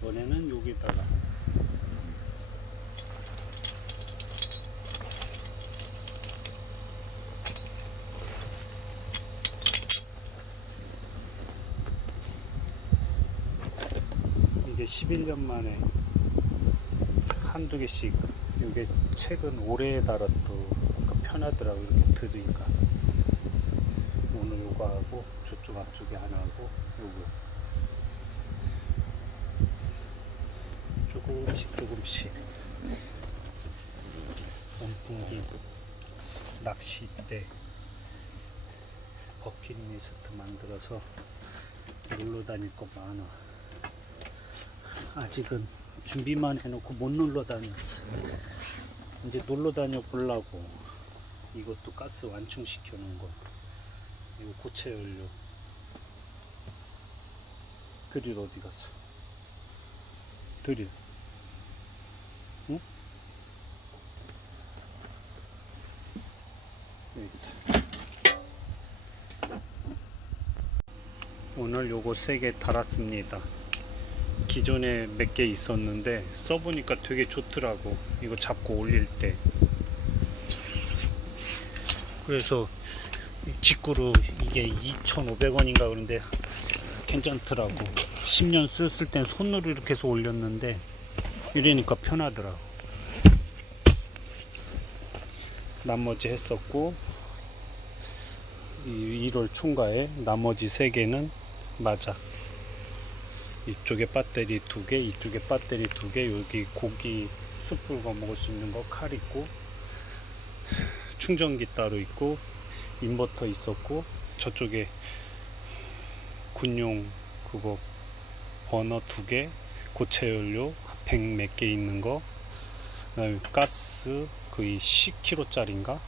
이번에는 여기다가. 이게 11년 만에 한두 개씩 이게 오래 달아도 그러니까 편하더라고 이렇게 들으니까. 오늘 요거 하고 저쪽 앞쪽에 하나 하고 요거 조금씩 조금씩 온풍기 낚싯대 버킷리스트 만들어서 놀러 다닐 거 많아. 아직은 준비만 해놓고 못 놀러 다녔어. 이제 놀러 다녀 보려고 이것도 가스 완충시켜 놓은 거 이거 고체 연료 드릴 어디 갔어? 드릴 응? 여기다 오늘 요거 세 개 달았습니다. 기존에 몇 개 있었는데 써보니까 되게 좋더라고. 이거 잡고 올릴 때. 그래서 직구로 이게 2,500원인가 그런데 괜찮더라고. 10년 썼을 땐 손으로 이렇게 해서 올렸는데 이러니까 편하더라고. 나머지 했었고 이 1월 총가에 나머지 3개는 맞아. 이쪽에 배터리 두 개, 이쪽에 배터리 두 개, 여기 고기 숯불 구워 먹을 수 있는 거 칼 있고 충전기 따로 있고 인버터 있었고 저쪽에 군용 그거 버너 두 개, 고체 연료 100몇 개 있는 거, 그다음에 가스 거의 10kg짜리인가,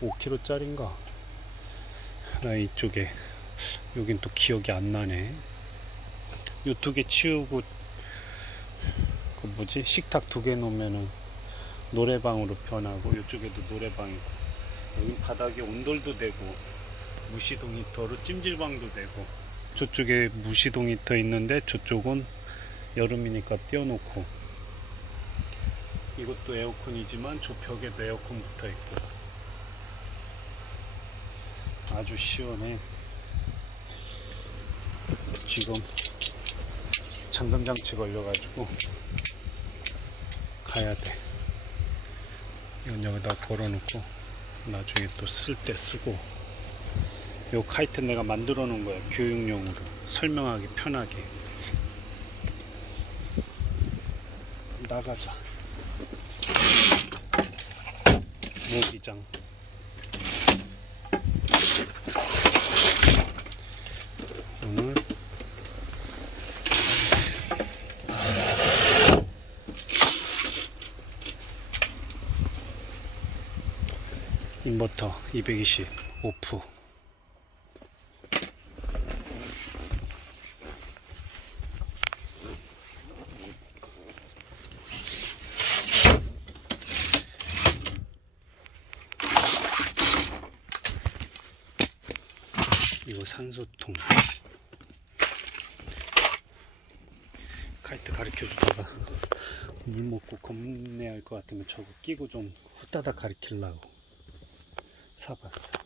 5kg짜리인가. 나 이쪽에. 여긴 또 기억이 안 나네. 요 두 개 치우고 그 뭐지? 식탁 두 개 놓으면은 노래방으로 변하고 이쪽에도 노래방이고. 여기 바닥에 온돌도 되고 무시동 히터로 찜질방도 되고. 저쪽에 무시동 히터 있는데 저쪽은 여름이니까 띄워놓고 이것도 에어컨이지만 저 벽에도 에어컨 붙어 있고 아주 시원해 지금 잠금 장치 걸려가지고 가야 돼. 이건 여기다 걸어놓고 나중에 또 쓸 때 쓰고. 요 카이트 내가 만들어 놓은 거야 교육용으로 설명하기 편하게. 나가자. 모기장. 오늘 인버터 220 오프 이거 산소통 카이트 가르쳐 주다가 물 먹고 겁내할 것 같으면 저거 끼고 좀 후다닥 가르치려고 사봤어.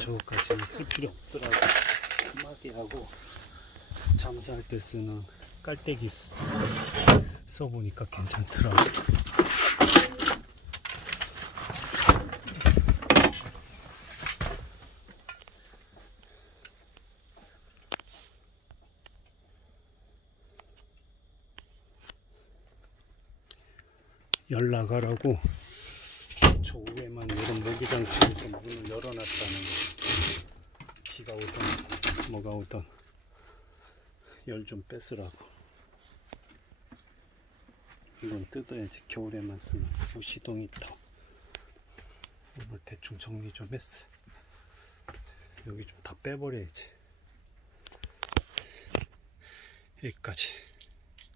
저거까지는 쓸 필요 없더라고. 까마귀 하고 잠수할 때 쓰는 깔때기 쓰- 써보니까 괜찮더라고. 열 나가라고 저 위에만 이런 모기장 치면서 문을 열어놨다는 거. 비가 오던 뭐가 오던 열좀 뺐으라고. 이건 뜯어야지 겨울에만 쓰는 무시동 히터. 오늘 대충 정리 좀 했어. 여기 좀 다 빼버려야지. 여기까지.